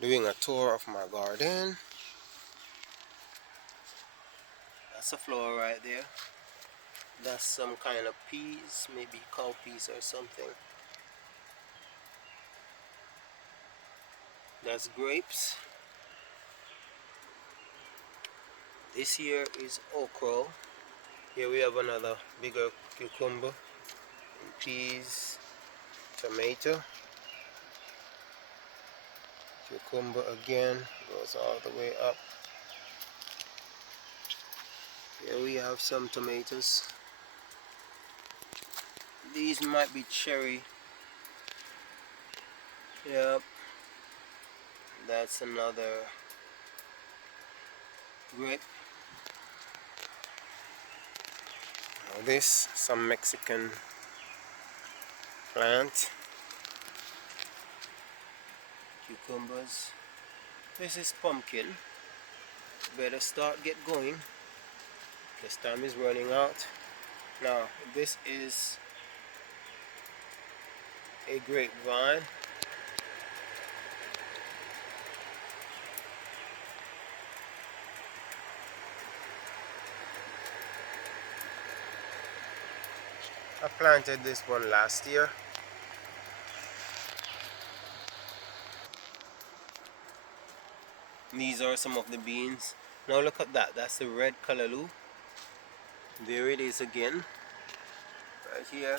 doing a tour of my garden. That's a flower right there. That's some kind of peas, maybe cowpeas or something. That's grapes. This here is okra. Here we have another bigger cucumber, peas, tomato, cucumber again, goes all the way up. Here we have some tomatoes. These might be cherry. Yep. That's another grape. Now this, some Mexican plant. Cucumbers. This is pumpkin. Better start get going. This time is running out. Now this is a grapevine. I planted this one last year. These are some of the beans. Now look at that. That's the red callaloo. There it is again. Right here.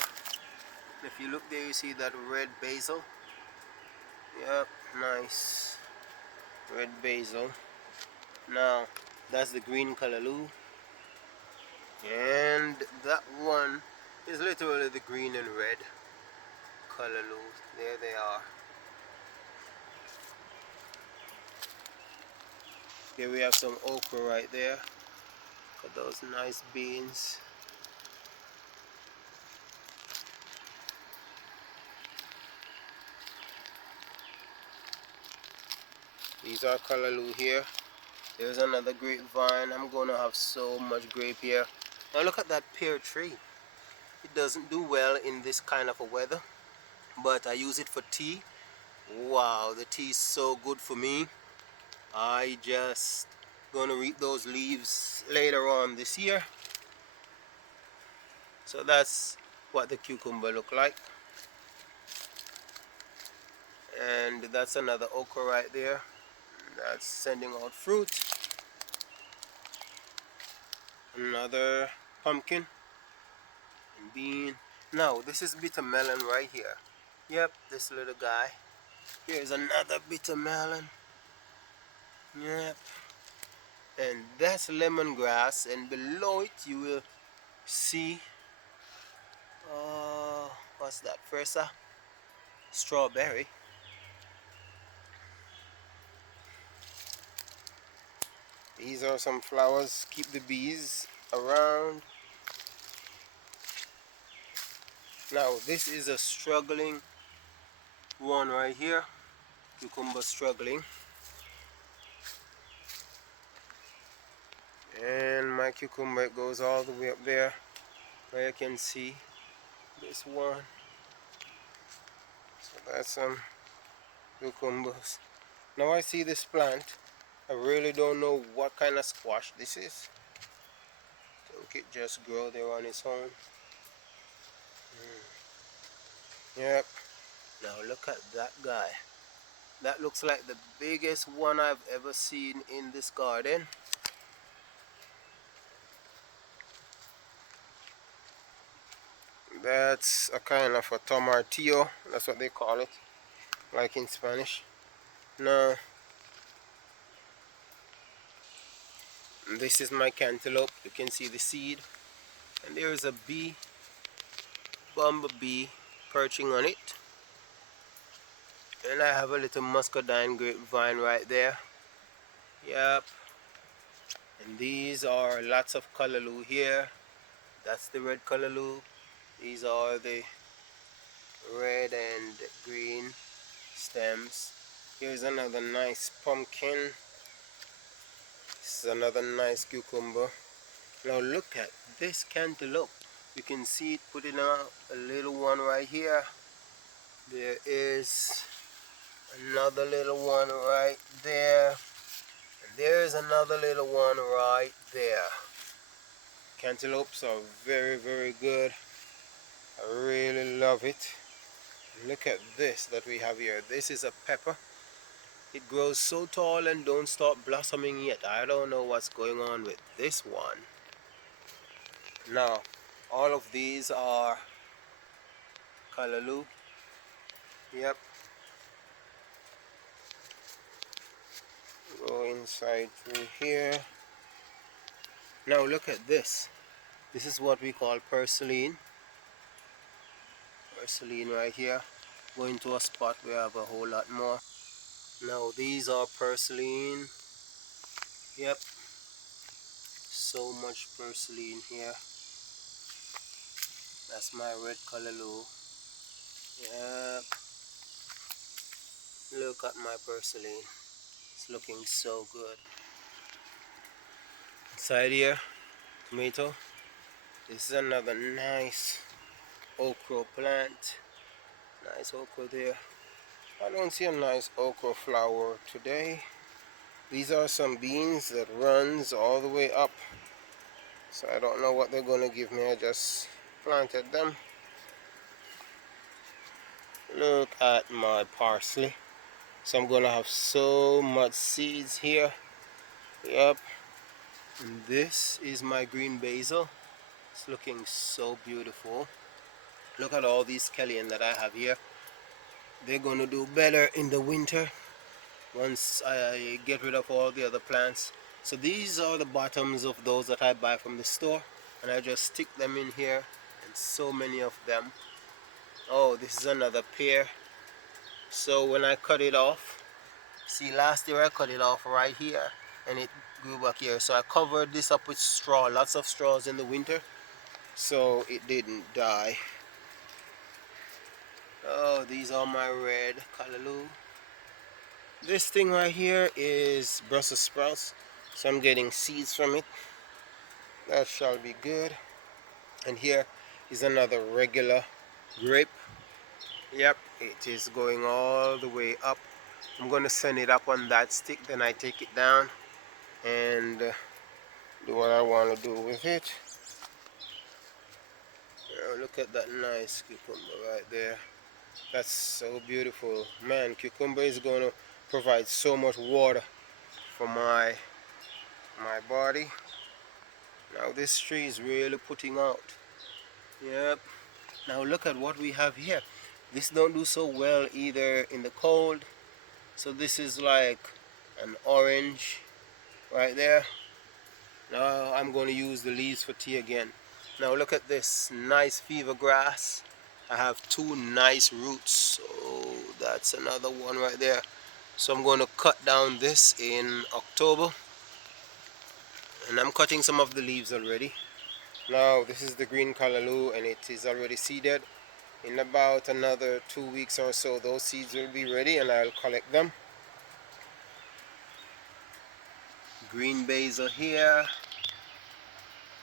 If you look there, you see that red basil. Yep, nice. Red basil. Now, that's the green callaloo. And that one is literally the green and red callaloo. There they are. Here we have some okra right there. Look at those nice beans. These are callaloo here. There's another grapevine. I'm gonna have so much grape here. Now look at that pear tree. It doesn't do well in this kind of a weather, but I use it for tea. Wow, the tea is so good for me. I just gonna reap those leaves later on this year. So that's what the cucumber look like. And that's another okra right there. That's sending out fruit. Another pumpkin and bean. Now this is bitter melon right here. Yep, this little guy. Here's another bitter melon. Yep. And that's lemongrass, and below it you will see what's that? First strawberry. These are some flowers. Keep the bees around. Now this is a struggling one right here. Cucumber struggling. And my cucumber goes all the way up there, where you can see this one. So that's some cucumbers. Now I see this plant. I really don't know what kind of squash this is. I think it just grow there on its own. Yep. Now look at that guy. That looks like the biggest one I've ever seen in this garden. That's a kind of a tomatillo. That's what they call it, like in Spanish. Now, this is my cantaloupe. You can see the seed. And there is a bee, bumblebee, perching on it. And I have a little muscadine grapevine right there. Yep. And these are lots of callaloo here. That's the red callaloo. These are the red and green stems. Here's another nice pumpkin. This is another nice cucumber. Now look at this cantaloupe. You can see it putting out a little one right here. There is Another little one right there. And there's another little one right there. Cantaloupes are very, very good. I really love it. Look at this that we have here. This is a pepper. It grows so tall and don't stop blossoming yet. I don't know what's going on with this one. Now, all of these are callaloo. Yep. Go inside through here. Now look at this. This is what we call purslane. Purslane right here. Going to a spot where I have a whole lot more. Now these are purslane. Yep. So much purslane here. That's my red callaloo. Yep. Look at my purslane. It's looking so good. Inside here, tomato. This is another nice okra plant. Nice okra there. I don't see a nice okra flower today. These are some beans that runs all the way up. So I don't know what they're going to give me. I just planted them. Look at my parsley. So I'm going to have so much seeds here. Yep. And this is my green basil. It's looking so beautiful. Look at all these scallions that I have here. They're going to do better in the winter once I get rid of all the other plants. So these are the bottoms of those that I buy from the store, and I just stick them in here, and so many of them. Oh, this is another pear. So when I cut it off, see, last year I cut it off right here and it grew back here. So I covered this up with straw, lots of straws in the winter, so it didn't die. Oh, these are my red callaloo. This thing right here is Brussels sprouts, so I'm getting seeds from it. That shall be good. And here is another regular grape. Yep, it is going all the way up. I'm going to send it up on that stick, then I take it down and do what I want to do with it. Look at that nice cucumber right there. That's so beautiful. Man, cucumber is going to provide so much water for my body. Now this tree is really putting out. Yep. Now look at what we have here. This don't do so well either in the cold. So this is like an orange right there. Now I'm going to use the leaves for tea again. Now look at this nice fever grass. I have two nice roots. So that's another one right there. So I'm going to cut down this in October. And I'm cutting some of the leaves already. Now this is the green callaloo and it is already seeded. In about another 2 weeks or so, those seeds will be ready and I'll collect them. Green basil here.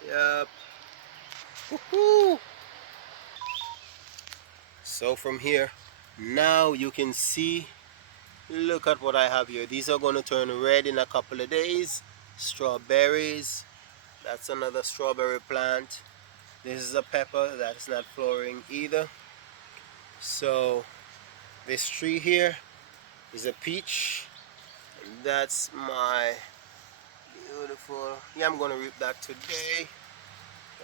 Yep. Woohoo! So from here, now you can see, look at what I have here. These are going to turn red in a couple of days. Strawberries. That's another strawberry plant. This is a pepper that's not flowering either. So this tree here is a peach. And that's my beautiful, yeah, I'm going to reap that today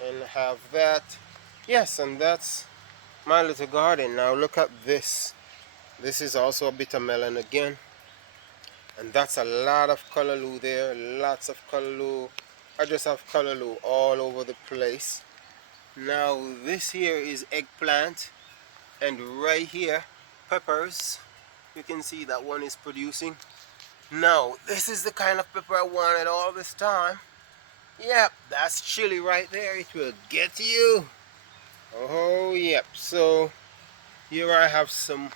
and have that. Yes, and that's my little garden. Now look at this. This is also a bitter melon again. And that's a lot of callaloo there. Lots of callaloo. I just have callaloo all over the place. Now this here is eggplant. And right here, peppers. You can see that one is producing. Now, this is the kind of pepper I wanted all this time. Yep, that's chili right there. It will get you. Oh, yep. So, here I have some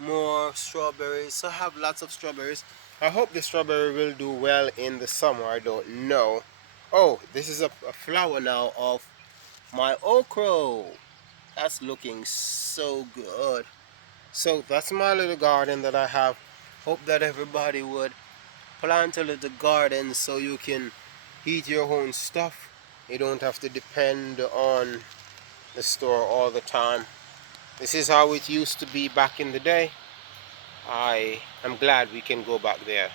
more strawberries. So I have lots of strawberries. I hope the strawberry will do well in the summer. I don't know. Oh, this is a flower now of my okra. That's looking so good. So that's my little garden that I have. Hope that everybody would plant a little garden so you can eat your own stuff. You don't have to depend on the store all the time. This is how it used to be back in the day. I am glad we can go back there.